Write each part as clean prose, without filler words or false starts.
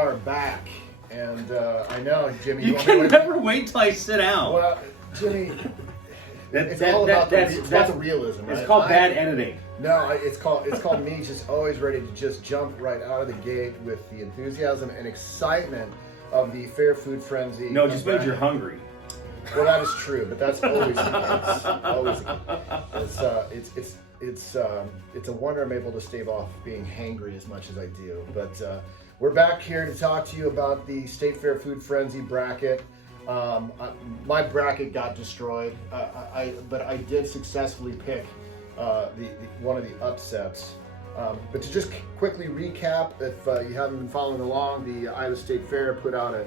are back, and I know, Jimmy. You can never wait till I sit down. Well, Jimmy, it's all about the realism, right? It's called bad editing. No, it's called me just always ready to just jump right out of the gate with the enthusiasm and excitement of the Fair Food Frenzy. No, just means you're hungry. Well, that is true, but that's always the case. Always the case. It's a wonder I'm able to stave off being hangry as much as I do. But we're back here to talk to you about the State Fair Food Frenzy bracket. My bracket got destroyed, but I did successfully pick one of the upsets. But to just quickly recap, if you haven't been following along, the Iowa State Fair put out a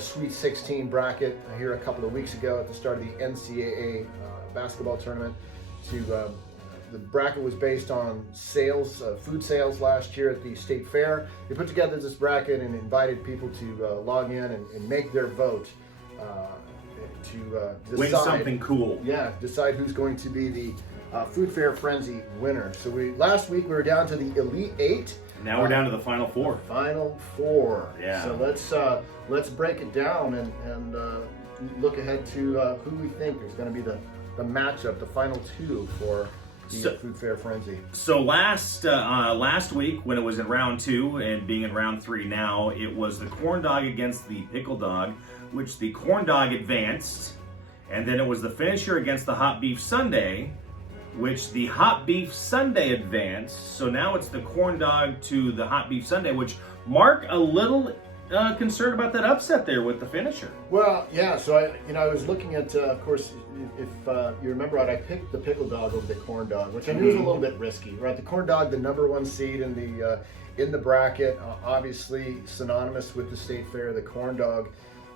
Sweet 16 bracket here a couple of weeks ago at the start of the NCAA basketball tournament. The bracket was based on sales, food sales last year at the State Fair. They put together this bracket and invited people to log in and make their vote to decide. Win something cool. Yeah, decide who's going to be the Food Fair Frenzy winner. So last week we were down to the Elite Eight. Now we're down to the Final Four. Final Four. Yeah. So let's break it down and look ahead to who we think is going to be the matchup, the final two for the Food Fair Frenzy. So last week when it was in round 2 and being in round 3 now, it was the corn dog against the pickle dog, which the corn dog advanced, and then it was the finisher against the hot beef sundae, which the hot beef sundae advanced. So now it's the corn dog to the hot beef sundae, which Mark a little concerned about that upset there with the finisher. Well, yeah. So I was looking at, of course, if you remember right, I picked the pickle dog over the corn dog, which I knew was a little bit risky, right? The corn dog, the number 1 seed in the bracket, obviously synonymous with the State Fair, the corn dog.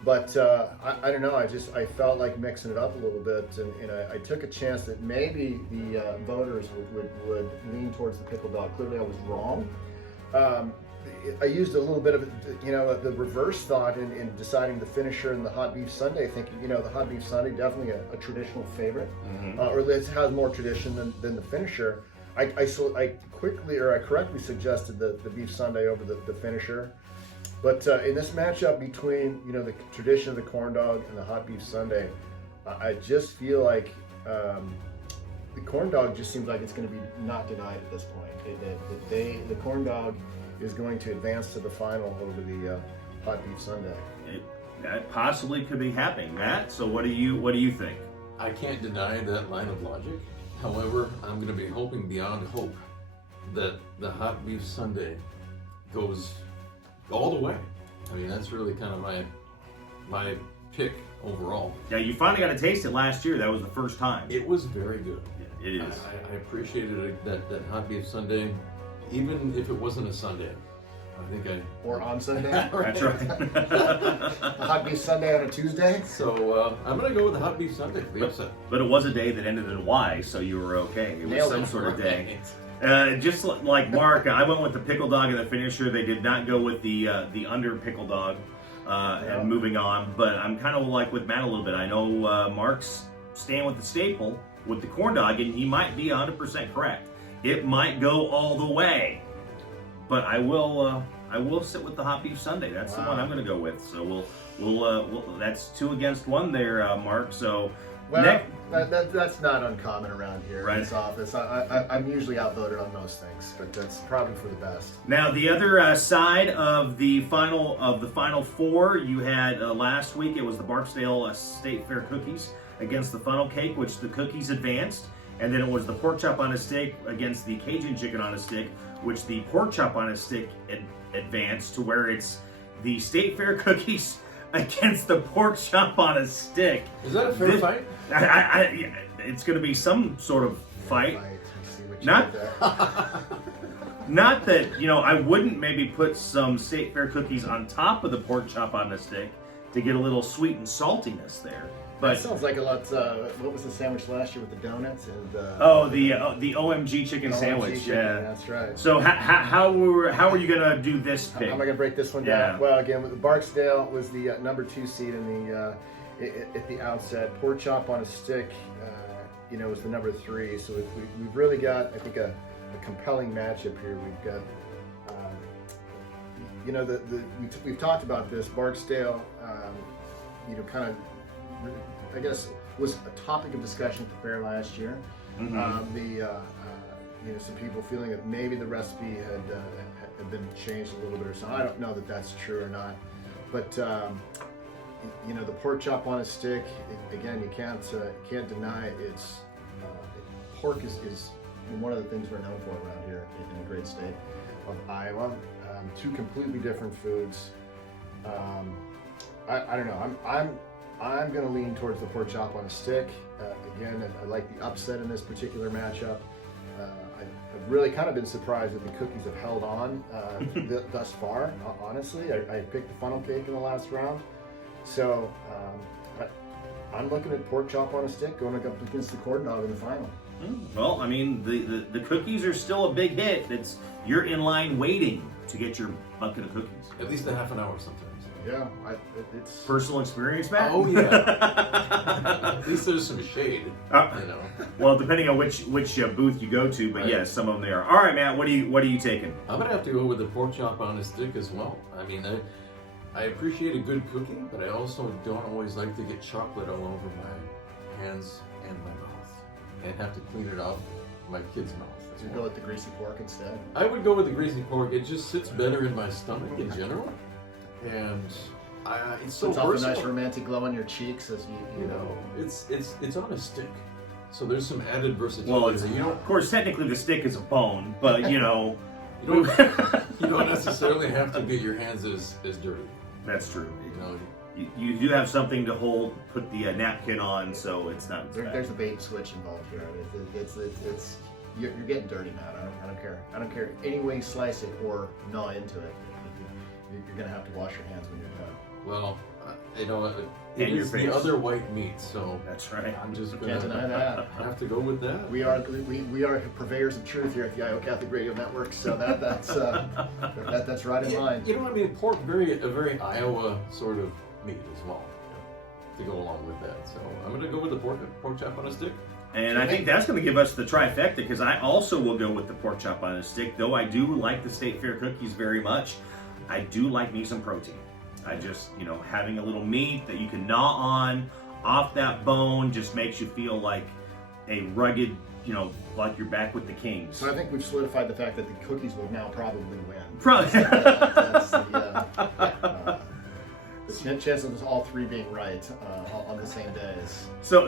But I don't know. I felt like mixing it up a little bit, and I took a chance that maybe the voters would lean towards the pickle dog. Clearly, I was wrong. I used a little bit of the reverse thought in deciding the finisher and the hot beef sundae, thinking the hot beef sundae definitely a traditional favorite, or it has more tradition than the finisher. I correctly suggested the beef sundae over the finisher. But in this matchup between the tradition of the corn dog and the hot beef sundae, I just feel like the corn dog just seems like it's going to be not denied at this point. The corn dog is going to advance to the final over the hot beef sundae. That possibly could be happening, Matt. So what do you think? I can't deny that line of logic. However, I'm going to be hoping beyond hope that the hot beef sundae goes all the way. I mean, that's really kind of my pick overall. Yeah, you finally got to taste it last year. That was the first time. It was very good. It is. I appreciated that hot beef sundae, even if it wasn't a Sunday. Or on Sunday. That's right. The hot beef sundae on a Tuesday. So I'm going to go with the hot beef sundae for the upset. But it was a day that ended in Y, so you were okay. It was Nailed some it. sort of day. Just like Mark, I went with the pickle dog and the finisher. They did not go with the under pickle dog and moving on. But I'm kind of like with Matt a little bit. I know Mark's staying with the staple with the corn dog, and he might be 100% correct. It might go all the way, but I will sit with the hot beef sundae. That's the one I'm going to go with. So we'll that's 2 against 1 there, Mark. So. Well, that's not uncommon around here right. in this office. I'm usually outvoted on most things, but that's probably for the best. Now, the other side of the final four, you had last week. It was the Barksdale State Fair cookies against the funnel cake, which the cookies advanced, and then it was the pork chop on a stick against the Cajun chicken on a stick, which the pork chop on a stick advanced to where it's the State Fair cookies against the pork chop on a stick. Is that a fair fight? It's going to be some sort of fight. Not that, I wouldn't maybe put some State Fair cookies on top of the pork chop on the stick to get a little sweet and saltiness there. But that sounds like a lot. What was the sandwich last year with the donuts and? The OMG chicken sandwich. Chicken, yeah, that's right. So how are you gonna do this pick? How am I gonna break this one down? Well, again, with the Barksdale was the number 2 seed in the at the outset. Pork chop on a stick, was the number 3. So we've really got, I think, a compelling matchup here. We've got you know, we've talked about this. Barksdale, you know, kind of, I guess, was a topic of discussion at the fair last year. You know, some people feeling that maybe the recipe had been changed a little bit or something. I don't know that that's true or not, but you know, the pork chop on a stick. Again, you can't deny it's pork is one of the things we're known for around here in the great state of Iowa. Two completely different foods. I don't know. I'm going to lean towards the pork chop on a stick. Again, I like the upset in this particular matchup. I've really kind of been surprised that the cookies have held on thus far. Honestly, I picked the funnel cake in the last round, so I'm looking at pork chop on a stick going up against the corn dog in the final. Well, I mean, the cookies are still a big hit. You're in line waiting to get your bucket of cookies. At least a half an hour sometimes. Yeah, it's Personal experience, Matt? Oh yeah. At least there's some shade. You know. Well, depending on which booth you go to, but Right. yes, some of them there. All right, Matt. What are you taking? I'm gonna have to go with the pork chop on a stick as well. I mean, I appreciate a good cookie, but I also don't always like to get chocolate all over my hands and my mouth, and have to clean it off my kid's mouth. you go with the greasy pork instead. I would go with the greasy pork. It just sits better in my stomach in general, and it's so It's off a nice versatile. romantic glow on your cheeks as you know. It's on a stick, so there's some added versatility. Well, it's, you don't of course, technically the stick is a bone, but you know. you don't necessarily have to get your hands as dirty. That's true. You know, You do have something to hold, put the napkin on, so it's not as bad. There's a bait switch involved here. It's you're getting dirty, Matt. I don't care. I don't care any way you slice it or gnaw into it. You're gonna have to wash your hands when you're done. well, you know, it And your is face. the other white meat, so That's right. I'm just Can't deny gonna that. have to go with that. We are purveyors of truth here at the Iowa Catholic Radio Network, so that's right in line. You know, I mean, pork a very Iowa sort of meat as well to go along with that. So I'm gonna go with the pork chop on a stick. And I think that's going to give us the trifecta, because I also will go with the pork chop on a stick, though I do like the State Fair cookies very much. I do like me some protein. I just, you know, having a little meat that you can gnaw on off that bone just makes you feel like a rugged, you know, like you're back with the kings. So I think we've solidified the fact that the cookies will now probably win. Probably. That's the chance of us all three being right on the same days. So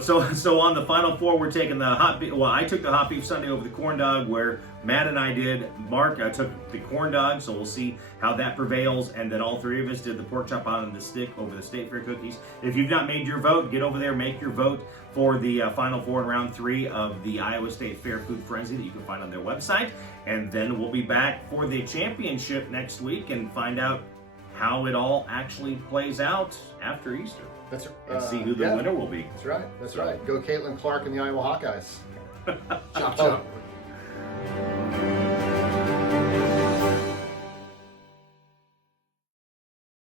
on the final four, we're taking the hot beef. Well, I took the hot beef Sunday over the corn dog, where Matt and I did. Mark took the corn dog, so we'll see how that prevails. And then all three of us did the pork chop on the stick over the State Fair cookies. If you've not made your vote, get over there, make your vote for the final four in round 3 of the Iowa State Fair Food Frenzy that you can find on their website. And then we'll be back for the championship next week and find out how it all actually plays out after Easter. That's And see who the winner will be. That's right. Go Caitlin Clark and the Iowa Hawkeyes. Chop chop.